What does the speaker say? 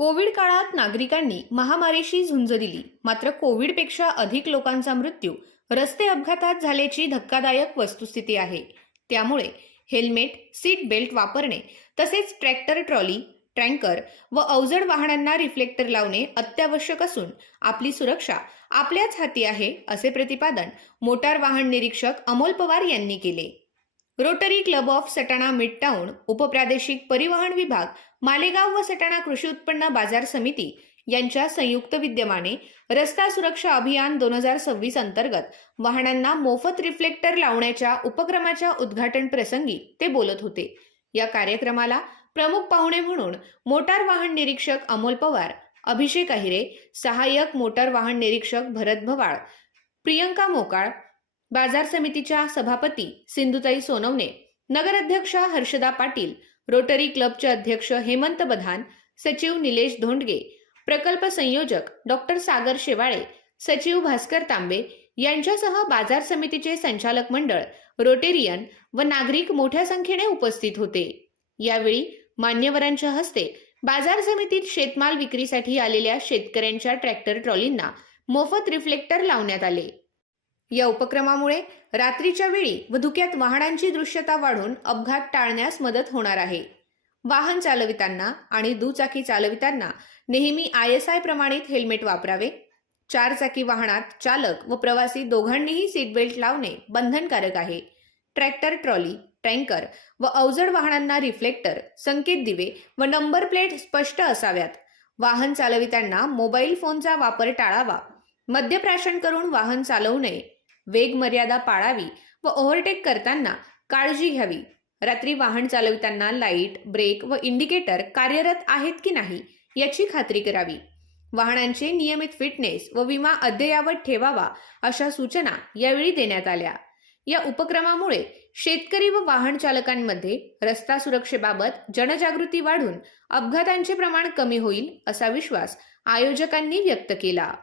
Covid काळात नागरिकांनी महामारीशी झुंज दिली, मात्र कोविडपेक्षा अधिक लोकांचा मृत्यू रस्ते अपघातात झाल्याची धक्कादायक वस्तुस्थिती आहे. त्यामुळे हेल्मेट, सीट बेल्ट वापरणे तसेच ट्रॅक्टर ट्रॉली, टँकर व अवजड वाहनांना रिफ्लेक्टर लावणे अत्यावश्यक असून आपली सुरक्षा आपल्याच हाती आहे, असे प्रतिपादन मोटार वाहन निरीक्षक अमोल पवार यांनी केले. रोटरी क्लब ऑफ सटाणा मिडटाऊन, उपप्रादेशिक परिवहन विभाग, मालेगाव व सटाणा कृषी उत्पन्न बाजार समिती यांच्या संयुक्त विद्यमाने रस्ता सुरक्षा अभियान 2026 अंतर्गत वाहनांना मोफत रिफ्लेक्टर लावण्याच्या उपक्रमाच्या उद्घाटन प्रसंगी ते बोलत होते. या कार्यक्रमाला प्रमुख पाहुणे म्हणून मोटार वाहन निरीक्षक अमोल पवार, अभिषेक अहिरे, सहाय्यक मोटार वाहन निरीक्षक भरत भवाळ, प्रियंका मोकाळ, बाजार समितीच्या सभापती सिंधुताई सोनवणे, नगराध्यक्षा हर्षदा पाटील, रोटरी क्लबचे अध्यक्ष हेमंत बधान, सचिव निलेश धोंडगे, प्रकल्प संयोजक डॉक्टर सागर शेवाळे, सचिव भास्कर तांबे यांच्यासह बाजार समितीचे संचालक मंडळ, रोटेरियन व नागरिक मोठ्या संख्येने उपस्थित होते. यावेळी मान्यवरांच्या हस्ते बाजार समितीत शेतमाल विक्रीसाठी आलेल्या शेतकऱ्यांच्या ट्रॅक्टर ट्रॉलींना मोफत रिफ्लेक्टर लावण्यात आले. या उपक्रमामुळे रात्रीच्या वेळी व धुक्यात वाहनांची दृश्यता वाढून अपघात टाळण्यास मदत होणार आहे. वाहन चालवितांना आणि दुचाकी चालवितांना नेहमी ISI प्रमाणित हेल्मेट वापरावे. चारचाकी वाहनात चालक व प्रवासी दोघांनीही सीट बेल्ट लावणे बंधनकारक आहे. ट्रॅक्टर ट्रॉली, टँकर व अवजड वाहनांना रिफ्लेक्टर, संकेत दिवे व नंबर प्लेट स्पष्ट असाव्यात. वाहन चालवितांना मोबाईल फोनचा वापर टाळावा. मद्यप्राशन करून वाहन चालवू नये. वेग मर्यादा पाळावी व ओव्हरटेक करताना काळजी घ्यावी. रात्री वाहन चालवितांना लाईट, ब्रेक व इंडिकेटर कार्यरत आहेत की नाही याची खात्री करावी. वाहनांचे नियमित फिटनेस व विमा अद्ययावत ठेवावा, अशा सूचना यावेळी देण्यात आल्या. या उपक्रमामुळे शेतकरी व वाहन चालकांमध्ये रस्ता सुरक्षेबाबत जनजागृती वाढून अपघातांचे प्रमाण कमी होईल, असा विश्वास आयोजकांनी व्यक्त केला.